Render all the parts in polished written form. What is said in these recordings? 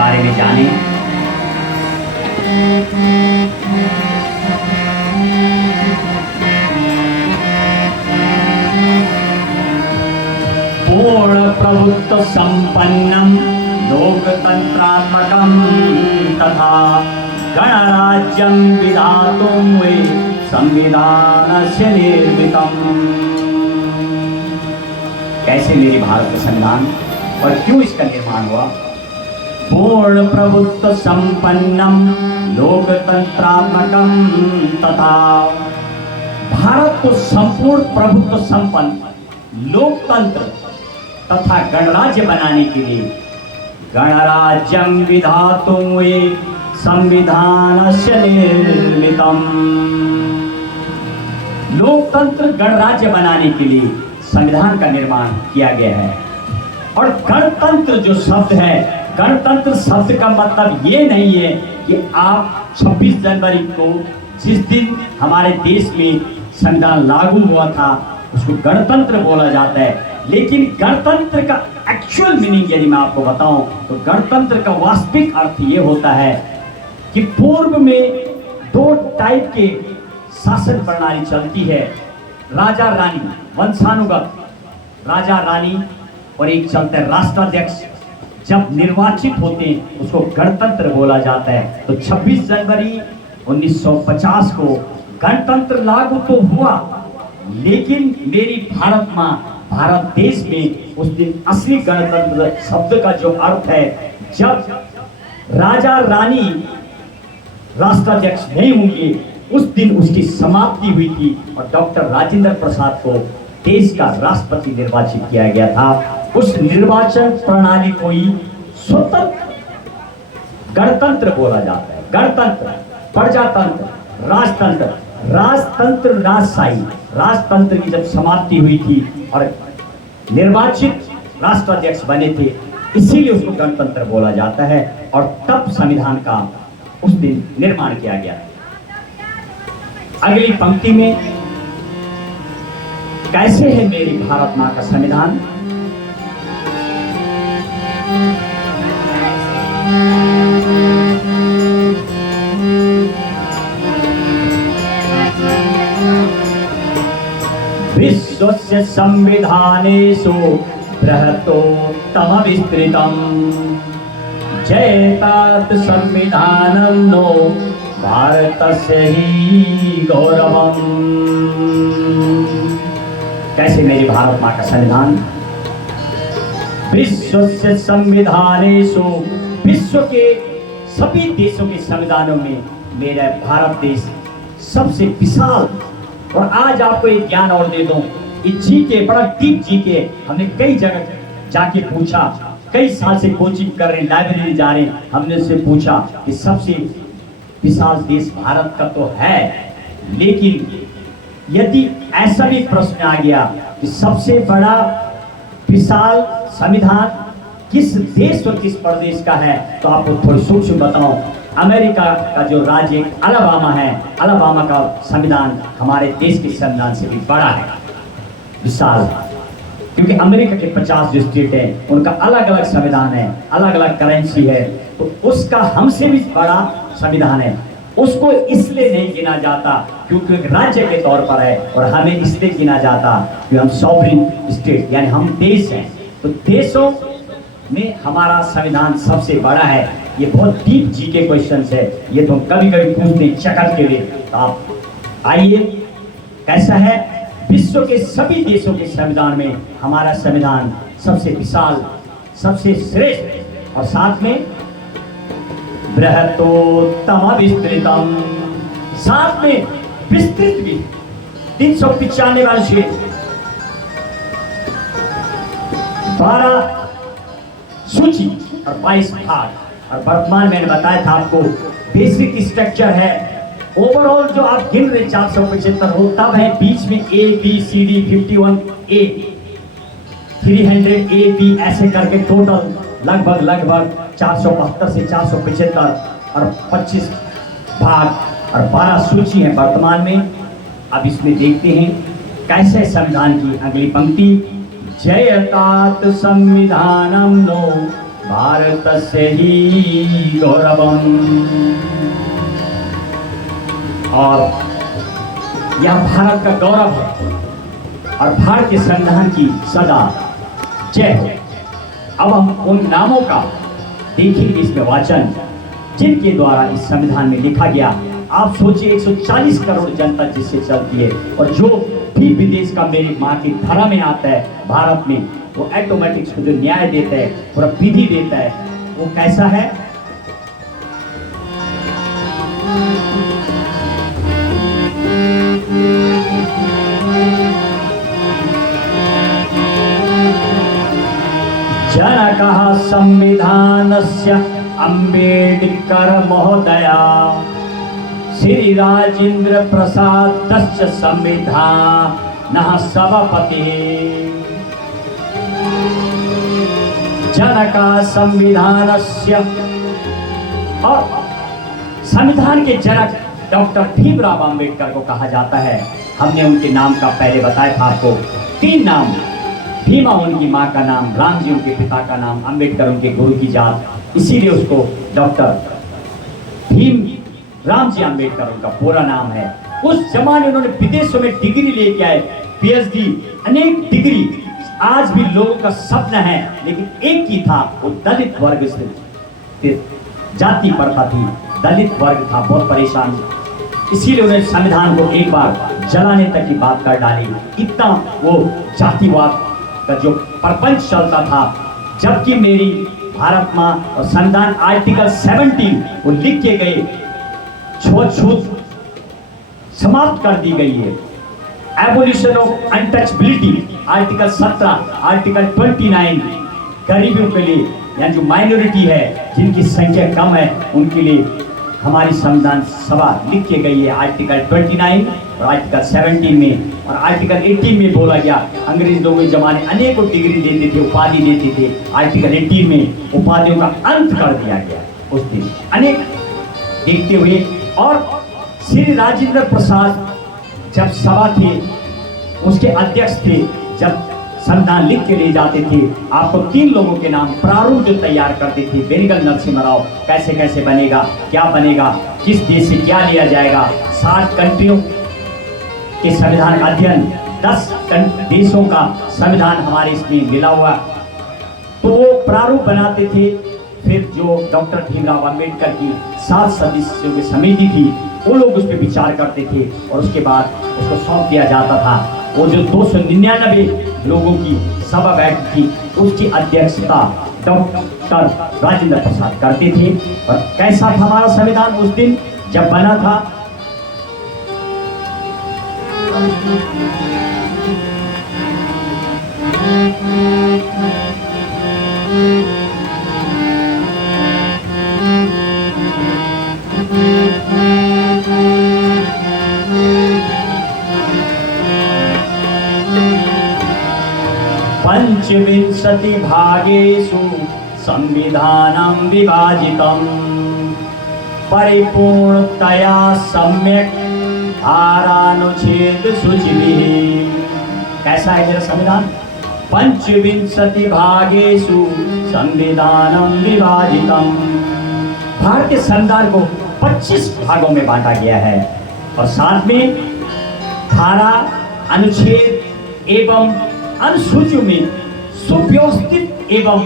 बारे में जानें। पूर्ण प्रभुत्व संपन्नम लोकतंत्रात्मकम तथा गणराज्यम विधातुं वे संविधानस्य निर्मितम्। कैसे मेरी भारत का संविधान और क्यों इसका निर्माण हुआ? पूर्ण प्रभुत्व संपन्नम लोकतंत्रात्मकम तथा, भारत को संपूर्ण प्रभुत्व संपन्न लोकतंत्र तथा गणराज्य बनाने के लिए गणराज्यम विधातुं वे संविधानस्य निर्मितम्। लोकतंत्र गणराज्य बनाने के लिए संविधान का निर्माण किया गया है। और गणतंत्र जो शब्द है, गणतंत्र शब्द का मतलब ये नहीं है कि आप 26 जनवरी को जिस दिन हमारे देश में संविधान लागू हुआ था उसको गणतंत्र बोला जाता है। लेकिन गणतंत्र का एक्चुअल मीनिंग यदि मैं आपको बताऊं तो गणतंत्र का वास्तविक अर्थ ये होता है कि पूर्व में दो टाइप के शासन प्रणाली चलती है, राजा रानी, वंशानुगत राजा रानी, और एक चलता है राष्ट्राध्यक्ष। जब निर्वाचित होते हैं उसको गणतंत्र बोला जाता है। तो 26 जनवरी 1950 को गणतंत्र लागू तो हुआ, लेकिन मेरी भारत माँ भारत देश में उस दिन असली गणतंत्र शब्द का जो अर्थ है, जब राजा रानी राष्ट्राध्यक्ष नहीं होंगे उस दिन उसकी समाप्ति हुई थी और डॉक्टर राजेंद्र प्रसाद को देश का राष्ट्रपति निर्वाचित किया गया था। उस निर्वाचन प्रणाली को ही स्वतंत्र गणतंत्र बोला जाता है। गणतंत्र, प्रजातंत्र, राजतंत्र, राजतंत्र राजशाही, राजतंत्र की जब समाप्ति हुई थी और निर्वाचित राष्ट्राध्यक्ष बने थे, इसीलिए उसको गणतंत्र बोला जाता है। और तब संविधान का उस दिन निर्माण किया गया। अगली पंक्ति में कैसे है मेरी भारत मां का संविधान? विश्वस्य संविधानेषु बृहत्तोत्तम विस्तृतम् जयतात संविधानं नो भारतस्य ही गौरवम्। कैसे मेरी भारत मां का संविधान? विश्वस्य संविधानेषु, विश्व के सभी देशों के संविधानों में मेरा भारत देश सबसे विशाल। और आज आपको एक ज्ञान और दे दूं, जी के बड़ा डीप जी के हमने कई जगह जाके पूछा, कई साल से कोचिंग कर रहे हैं, लाइब्रेरी जा रहे हैं, हमने उससे पूछा कि सबसे विशाल देश भारत का तो है, लेकिन यदि ऐसा भी प्रश्न आ गया कि सबसे बड़ा विशाल संविधान किस देश और किस प्रदेश का है, तो आपको थोड़ी सूक्ष्म बताऊं। अमेरिका का जो राज्य अलाबामा है, अलाबामा का संविधान हमारे देश के संविधान से भी बड़ा है, विशाल। क्योंकि अमेरिका के 50 जो स्टेट है उनका अलग अलग संविधान है, अलग अलग करेंसी है, तो उसका हमसे भी बड़ा संविधान है। उसको इसलिए नहीं गिना जाता क्योंकि एक राज्य के तौर पर है, और हमें इसलिए गिना जाता कि हम सॉवरेन स्टेट यानी हम देश हैं। तो देशों में हमारा संविधान सबसे बड़ा है। ये बहुत डीप जी के क्वेश्चन है, ये तो कभी कभी पूछते चकर के लिए। तो आप आइए, कैसा है? विश्व के सभी देशों के संविधान में हमारा संविधान सबसे विशाल, सबसे श्रेष्ठ, और साथ में बृहत्तोत्तम विस्तृतम, साथ में विस्तृत भी 395 अनुच्छेद, 12 सूची और 22 भाग। और वर्तमान मैंने बताया था आपको बेसिक स्ट्रक्चर है। ओवरऑल जो आप गिन रहे 475 हो, तब है बीच में A B C D 51A 300 A B ऐसे करके टोटल लगभग 472 से 475 और 25 भाग और 12 सूची है वर्तमान में। अब इसमें देखते हैं कैसे संविधान की अगली पंक्ति, जयतात संविधानम नो भारतस्य हि गौरवम्। और यह भारत का गौरव है और भारतीय संविधान की सदा जय हो। अब हम उन नामों का देखेंगे इसमें वाचन जिनके द्वारा इस संविधान में लिखा गया। आप सोचिए 140 करोड़ जनता जिससे चलती है और जो भी विदेश का मेरी माँ की धरा में आता है भारत में, वो ऑटोमेटिक उसको जो न्याय देता है, पूरा विधि देता है, वो कैसा है? जनकः संविधानस्य अम्बेडकर महोदया श्री राजेंद्र प्रसादस्य संविधानः सभापतिः। जनकः संविधानस्य, और संविधान के जनक डॉक्टर भीमराव अंबेडकर को कहा जाता है। हमने उनके नाम का पहले बताया था आपको, 3 नाम। भीमा उनकी माँ का नाम, राम जी उनके पिता का नाम, अंबेडकर उनके गुरु की जात, इसीलिए उसको डॉक्टर भीम राम जी अंबेडकर उनका पूरा नाम है। उस जमाने उन्होंने विदेशों में डिग्री लेके आए, पीएचडी, अनेक डिग्री। आज भी लोगों का सपना है, लेकिन एक ही था, वो दलित वर्ग से जाति प्रथा थी, दलित वर्ग था, बहुत परेशान। इसीलिए उन्हें संविधान को एक बार जलाने तक की बात कर डाली। इतना वो जातिवाद का जो प्रपंच चलता था, जबकि मेरी भारत माँ और संविधान आर्टिकल 17 वो लिख के गए, छूत समाप्त कर दी गई है। Abolition of untouchability article 17, article 29 गरीबों के लिए या जो माइनॉरिटी है, जिनकी संख्या कम है, उनके लिए हमारी संविधान सभा लिख के गई है। आर्टिकल 29 और आर्टिकल 17 में और आर्टिकल 18 में बोला गया, अंग्रेज लोगों के जमाने अनेकों डिग्री देते थे, उपाधि देते थे। आर्टिकल 18 में उपाधियों का अंत कर दिया गया उस दिन अनेक देखते हुए। और श्री राजेंद्र प्रसाद जब सभा थे, उसके अध्यक्ष थे, जब संविधान लिख के ले जाते थे, आपको 3 लोगों के नाम प्रारूप जो तैयार करते थे, बेनीगल नरसिम्हा राव, कैसे कैसे बनेगा, क्या बनेगा, किस देश से क्या लिया जाएगा, 60 कंट्रियों के संविधान का अध्ययन, 10 देशों का संविधान हमारे इसमें मिला हुआ, तो वो प्रारूप बनाते थे। फिर जो डॉक्टर भीमराव अंबेडकर की 7 सदस्यों की समिति थी, वो लोग उस पर विचार करते थे और उसके बाद उसको सौंप दिया जाता था। वो जो 299 लोगों की सभा बैठती थी, उसकी अध्यक्षता डॉक्टर राजेंद्र प्रसाद करते थे। और कैसा था हमारा संविधान उस दिन जब बना था? पंचविंशति भागेषु संविधानं विभाजितं परिपूर्णतया सम्यक् धारानुच्छेद सूचिभिः। कैसा है मेरा संविधान? पंचविंशति भागेषु संविधानं विभाजितं। भारतीय संविधान को 25 भागों में बांटा गया है और साथ में धारा, अनुच्छेद एवं अनुसूचियों में सुव्यवस्थित एवं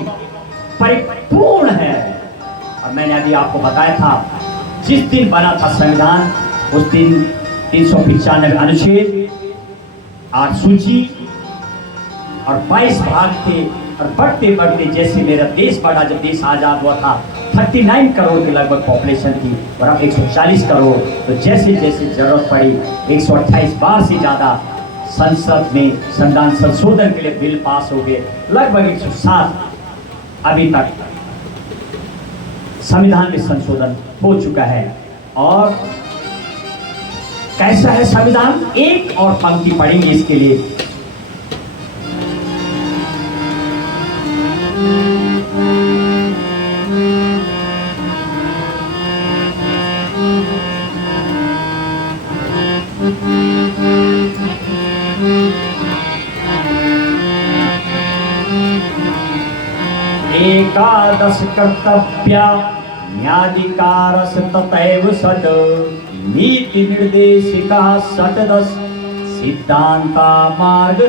परिपूर्ण है। और मैंने अभी आपको बताया था, जिस दिन बना था संविधान, उस दिन 395 अनुच्छेद, 8 सूची और 22 भाग थे। और बढ़ते बढ़ते जैसे मेरा देश बढ़ा, जब देश आज़ाद हुआ था 39 करोड़ के लगभग पॉपुलेशन थी और अब 140 करोड़। तो जैसे जैसे जरूरत पड़ी 128 बार से ज़्यादा संसद में संविधान संशोधन के लिए बिल पास हो गए। लगभग 107 अभी तक संविधान में संशोधन हो चुका है। और कैसा है संविधान? एक और पंक्ति पढ़ेंगे इसके लिए। एकादश दश कर्तव्य न्याधिकारस तथैव षट् नीति निर्देशिका षट् दश सिद्धांता मार्ग